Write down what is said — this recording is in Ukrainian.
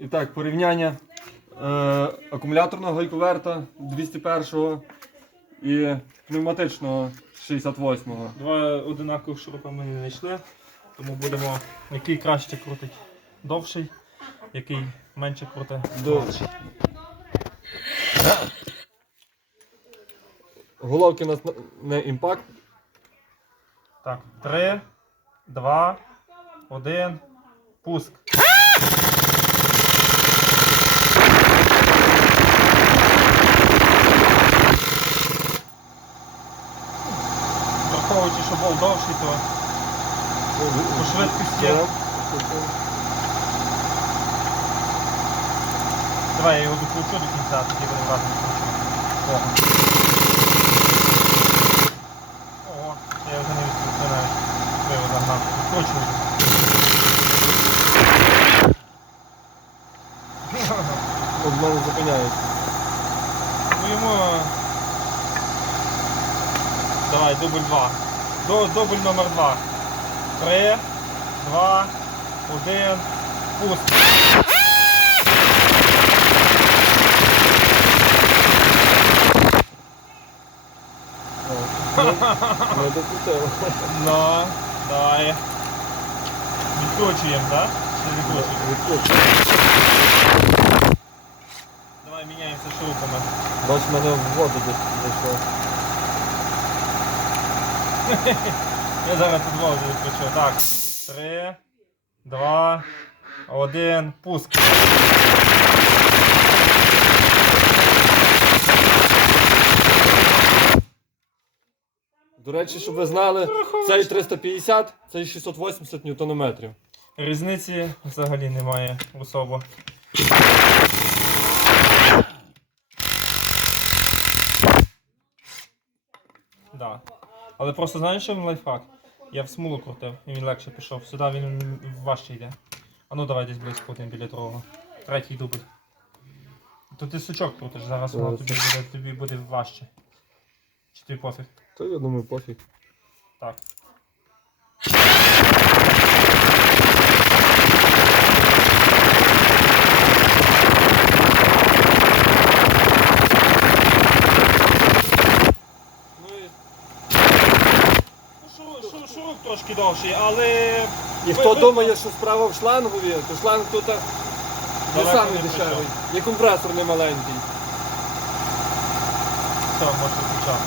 І так, порівняння е, акумуляторного гайковерта 201-го і пневматичного 68-го. Два одинакових шурупа ми не знайшли, тому будемо, який краще крутить довший, який менше крутить Довший. Головки у нас не імпакт. Так, три, два, один, пуск. Враховуючи, що був довший, то по швидкості. Давай я його докручу до кінця, тоді буде разом відкручу. Ого. Ого, я вже не відкручу навіть. Я його загнав. Відкручую. От в мене зупиняється. Ну йому. Давай, дубль 2. До, дубль номер 2. 3, 2, 1, пуск. О, Не не докрутив. Ну, давай. Відкручуємо, так? Чи не відкручуємо? Відкручив. Давай міняємося шурупами. Бач, мене в воду десь зайшов. Я зараз тут воду. Так. 3, 2, 1, пуск. До речі, щоб ви знали, цей 350, цей 680 ньютонометрів. Різниці взагалі немає особо. Да. Але просто знаєш, що він лайфхак? Я в смулу крутив, і він легше пішов. Сюди він важче йде. А ну давай десь близько один біля другого. Третій дубль. То ти сучок крутиш, зараз воно тобі буде, тобі буде важче. Чи тобі пофіг? То я думаю, пофіг. Так. Ну і, Ну, шуруп, трошки довший, але. і хто ви- думає, що справа в шлангові, то шланг тут не Далеко самий не дешевий. прийшов. І компресор не маленький. Все, можна включати.